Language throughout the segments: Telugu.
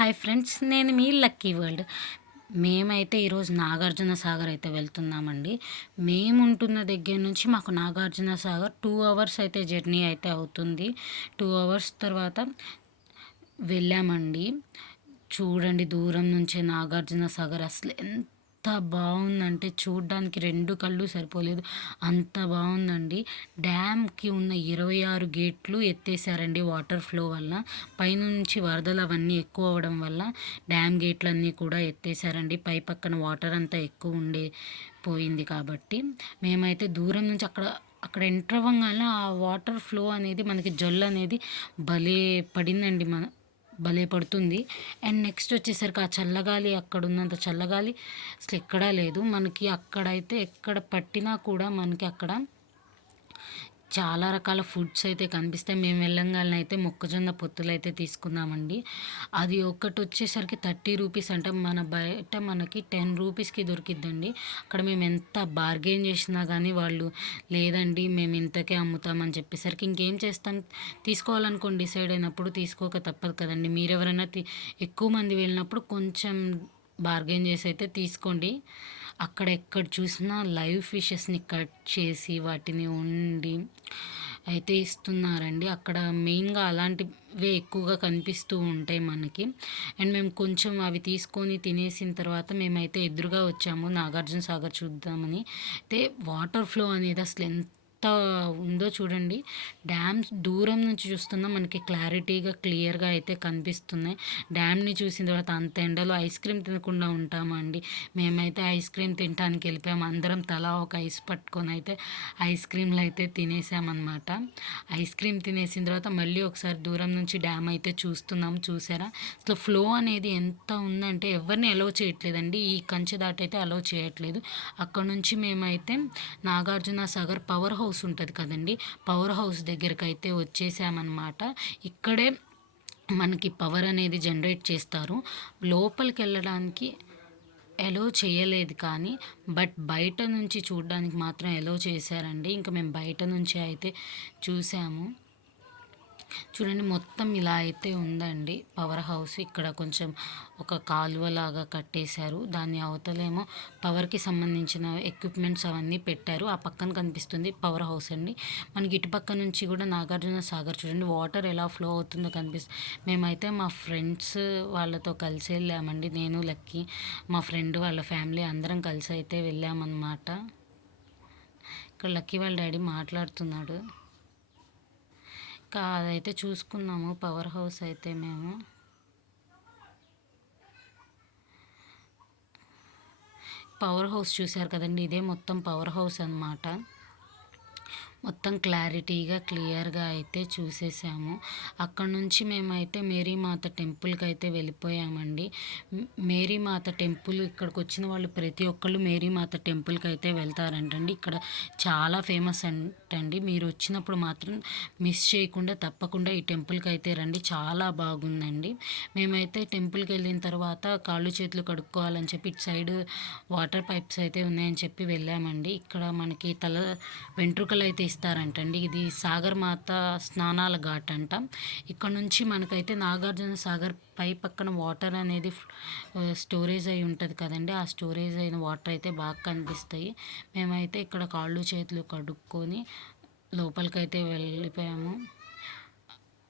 హాయ్ ఫ్రెండ్స్ నేను మీ లక్కీ వరల్డ్. మేమైతే ఈరోజు నాగార్జున సాగర్ అయితే వెళ్తున్నామండి. మేము ఉంటున్న దగ్గర నుంచి మాకు నాగార్జున సాగర్ టూ అవర్స్ అయితే జర్నీ అయితే అవుతుంది. టూ అవర్స్ తర్వాత వెళ్ళామండి. చూడండి దూరం నుంచే నాగార్జున సాగర్ అసలు ఎంత బాగుందంటే చూడ్డానికి రెండు కళ్ళు సరిపోలేదు. అంత బాగుందండి. డ్యామ్కి ఉన్న ఇరవై ఆరు గేట్లు ఎత్తేసారండి వాటర్ ఫ్లో వల్ల. పైనుంచి వరదలు అవన్నీ ఎక్కువ అవ్వడం వల్ల డ్యామ్ గేట్లన్నీ కూడా ఎత్తేసారండి. పై పక్కన వాటర్ అంతా ఎక్కువ ఉండే పోయింది కాబట్టి. మేమైతే దూరం నుంచి అక్కడ అక్కడ ఎంటర్ అవ్వగానే ఆ వాటర్ ఫ్లో అనేది మనకి జొల్ అనేది భలే పడిందండి మన భలే పడుతుంది. అండ్ నెక్స్ట్ వచ్చేసరికి ఆ చల్లగాలి అక్కడ ఉన్నంత చల్లగాలి అసలు ఎక్కడా లేదు. మనకి అక్కడైతే ఎక్కడ పట్టినా కూడా మనకి అక్కడ చాలా రకాల ఫుడ్స్ అయితే కనిపిస్తాయి. మేము వెళ్ళంగానే అయితే మొక్కజొన్న పొత్తులు అయితే తీసుకున్నామండి. అది ఒకటి వచ్చేసరికి థర్టీ రూపీస్ అంటే. మన బయట మనకి టెన్ రూపీస్కి దొరికిద్దండి. అక్కడ మేము ఎంత బార్గెన్ చేసినా కానీ వాళ్ళు లేదండి మేము ఇంతకే అమ్ముతామని చెప్పేసరికి ఇంకేం చేస్తాం? తీసుకోవాలనుకోండి. డిసైడ్ అయినప్పుడు తీసుకోక తప్పదు కదండి. మీరు ఎవరైనా ఎక్కువ మంది వెళ్ళినప్పుడు కొంచెం బార్గెన్ చేసి అయితే తీసుకోండి. అక్కడ ఎక్కడ చూసినా లైవ్ ఫిషెస్ని కట్ చేసి వాటిని వండి అయితే ఇస్తున్నారండి. అక్కడ మెయిన్గా అలాంటివే ఎక్కువగా కనిపిస్తూ ఉంటాయి మనకి. అండ్ మేము కొంచెం అవి తీసుకొని తినేసిన తర్వాత మేమైతే ఎదురుగా వచ్చాము. నాగార్జున సాగర్ చూద్దామని. అయితే వాటర్ ఫ్లో అనేది అసలు ఎంత ఎంత ఉందో చూడండి. డ్యామ్స్ దూరం నుంచి చూస్తున్నా మనకి క్లారిటీగా క్లియర్గా అయితే కనిపిస్తున్నాయి. డ్యామ్ని చూసిన తర్వాత అంత ఎండలో ఐస్ క్రీమ్ తినకుండా ఉంటామా అండి? మేమైతే ఐస్ క్రీమ్ తినడానికి వెళ్ళిపోయాము అందరం తలా ఒక ఐస్ పట్టుకొని అయితే ఐస్ క్రీమ్లు అయితే తినేసామన్నమాట. ఐస్ క్రీమ్ తినేసిన తర్వాత మళ్ళీ ఒకసారి దూరం నుంచి డ్యామ్ అయితే చూస్తున్నాం. చూసారా? అసలు ఫ్లో అనేది ఎంత ఉందంటే ఎవరిని అలో చేయట్లేదండి. ఈ కంచె దాటైతే అలో చేయట్లేదు. అక్కడ నుంచి మేమైతే Nagarjuna Sagar power house house ఉంటుంది కదండి. పవర్ హౌస్ దగ్గరికి అయితే వచ్చేసామన్నమాట. ఇక్కడే మనకి పవర్ అనేది జనరేట్ చేస్తారు. లోపలికి వెళ్ళడానికి ఎలో చేయలేదు కానీ బట్ బయట నుంచి చూడడానికి మాత్రం ఎలో చేశారండి. ఇంకా మేము బయట నుంచి అయితే చూసాము. చూడండి మొత్తం ఇలా అయితే ఉందండి. పవర్ హౌస్ ఇక్కడ కొంచెం ఒక కాలువలాగా కట్టేశారు. దాని అవతలేమో పవర్కి సంబంధించిన ఎక్విప్మెంట్స్ అవన్నీ పెట్టారు. ఆ పక్కన కనిపిస్తుంది పవర్ హౌస్ అండి. మనకి ఇటుపక్క నుంచి కూడా నాగార్జున సాగర్ చూడండి వాటర్ ఎలా ఫ్లో అవుతుందో కనిపిస్తుంది మేమైతే మా ఫ్రెండ్స్ వాళ్ళతో కలిసి వెళ్ళామండి. నేను లక్కీ మా ఫ్రెండ్ వాళ్ళ ఫ్యామిలీ అందరం కలిసి అయితే వెళ్ళామన్నమాట. ఇక్కడ లక్కీ వాళ్ళ డాడీ మాట్లాడుతున్నాడు. అదైతే చూసుకున్నాము పవర్ హౌస్ అయితే మేము. పవర్ హౌస్ చూశారు కదండి. ఇదే మొత్తం పవర్ హౌస్ అనమాట మొత్తం క్లారిటీగా క్లియర్గా అయితే చూసేసాము. అక్కడ నుంచి మేమైతే మేరీమాత టెంపుల్కి అయితే వెళ్ళిపోయామండి మేరీమాత టెంపుల్ ఇక్కడికి వచ్చిన వాళ్ళు ప్రతి ఒక్కళ్ళు మేరీమాత టెంపుల్కి అయితే వెళ్తారంటండి. ఇక్కడ చాలా ఫేమస్ అంటండి. మీరు వచ్చినప్పుడు మాత్రం మిస్ చేయకుండా తప్పకుండా ఈ టెంపుల్కి అయితే రండి. చాలా బాగుందండి. మేమైతే టెంపుల్కి వెళ్ళిన తర్వాత కాళ్ళు చేతులు కడుక్కోవాలని చెప్పి ఇటు సైడ్ వాటర్ పైప్స్ అయితే ఉన్నాయని చెప్పి వెళ్ళామండి. ఇక్కడ మనకి తల వెంట్రుకలు అయితే ఇస్తారంటండి. ఇది సాగర్ మాత స్నానాల ఘాట్ అంట. ఇక్కడ నుంచి మనకైతే నాగార్జున సాగర్ పై పక్కన వాటర్ అనేది స్టోరేజ్ అయి ఉంటుంది కదండి. ఆ స్టోరేజ్ అయిన వాటర్ అయితే బాగా కనిపిస్తాయి. మేమైతే ఇక్కడ కాళ్ళు చేతులు కడుక్కొని లోపలికైతే వెళ్ళిపోయాము.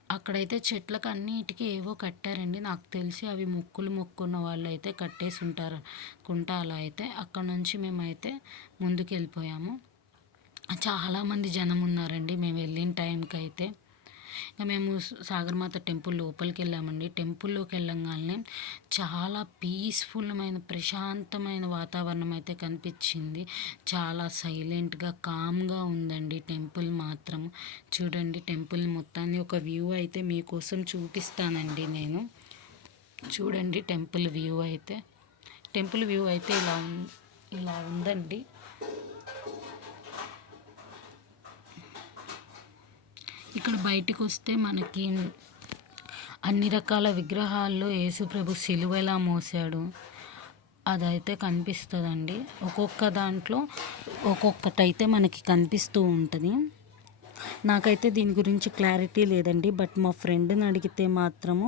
అక్కడైతే చెట్లకు అన్నిటికీ ఏవో కట్టారండి. నాకు తెలిసి అవి మొక్కులు మొక్కున్న వాళ్ళు అయితే కట్టేసి ఉంటారు కుంట అలా అయితే. అక్కడ నుంచి మేమైతే ముందుకు వెళ్ళిపోయాము చాలామంది జనం ఉన్నారండి మేము వెళ్ళిన టైంకి అయితే ఇంకా మేము సాగర్మాత టెంపుల్ లోపలికి వెళ్ళామండి టెంపుల్లోకి వెళ్ళంగానే చాలా పీస్ఫుల్మైన ప్రశాంతమైన వాతావరణం అయితే కనిపించింది. చాలా సైలెంట్గా కామ్గా ఉందండి టెంపుల్ మాత్రం. చూడండి టెంపుల్ మొత్తాన్ని ఒక వ్యూ అయితే మీకోసం చూపిస్తానండి నేను. చూడండి టెంపుల్ వ్యూ అయితే. టెంపుల్ వ్యూ అయితే ఇలా ఇలా ఉందండి. ఇక్కడ బయటికి వస్తే మనకి అన్ని రకాల విగ్రహాల్లో యేసుప్రభు సిలువ ఎలా మోసాడు అదైతే కనిపిస్తుందండి. ఒక్కొక్క దాంట్లో ఒక్కొక్కటైతే మనకి కనిపిస్తూ ఉంటుంది. నాకైతే దీని గురించి క్లారిటీ లేదండి బట్ మా ఫ్రెండ్ని అడిగితే మాత్రము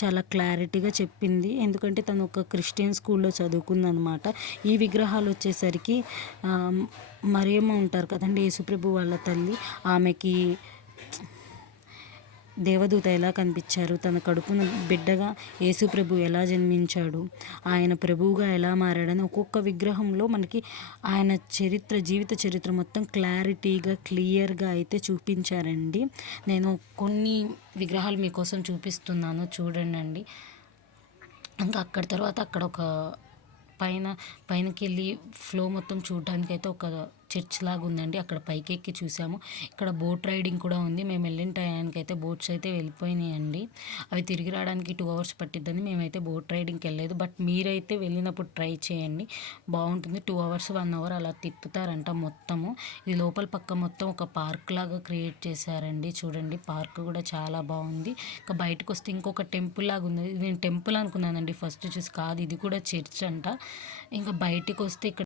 చాలా క్లారిటీగా చెప్పింది. ఎందుకంటే తను ఒక క్రిస్టియన్ స్కూల్లో చదువుకుందనమాట ఈ విగ్రహాలు వచ్చేసరికి మరేమో ఉంటారు కదండి యేసుప్రభు వాళ్ళ తల్లి. ఆమెకి దేవదూత ఎలా కనిపించారు? తన కడుపున బిడ్డగా యేసుప్రభు ఎలా జన్మించాడు? ఆయన ప్రభువుగా ఎలా మారాడని ఒక్కొక్క విగ్రహంలో మనకి ఆయన చరిత్ర జీవిత చరిత్ర మొత్తం క్లారిటీగా క్లియర్గా అయితే చూపించారండి. నేను కొన్ని విగ్రహాలు మీకోసం చూపిస్తున్నాను చూడండి అండి ఇంకా అక్కడ తర్వాత అక్కడ ఒక పైన పైనకి వెళ్ళి ఫ్లో మొత్తం చూడడానికి అయితే ఒక చర్చ్ లాగా ఉందండి. అక్కడ పైకి ఎక్కి చూసాము. ఇక్కడ బోట్ రైడింగ్ కూడా ఉంది. మేము వెళ్ళిన టయానికి అయితే బోట్స్ అయితే వెళ్ళిపోయినాయండి. అవి తిరిగి రావడానికి టూ అవర్స్ పట్టిద్దని మేమైతే బోట్ రైడింగ్కి వెళ్ళలేదు. బట్ మీరైతే వెళ్ళినప్పుడు ట్రై చేయండి. బాగుంటుంది. టూ అవర్స్ వన్ అవర్ అలా తిప్పుతారంట మొత్తము. ఇది లోపల పక్క మొత్తం ఒక పార్క్ లాగా క్రియేట్ చేశారండి. చూడండి పార్క్ కూడా చాలా బాగుంది. ఇంకా బయటకు వస్తే ఇంకొక టెంపుల్ లాగా ఉంది. ఇది నేను టెంపుల్ అనుకున్నానండి. ఫస్ట్ చూసి కాదు ఇది కూడా చర్చ్ అంట. ఇంకా బయటకు వస్తే ఇక్కడ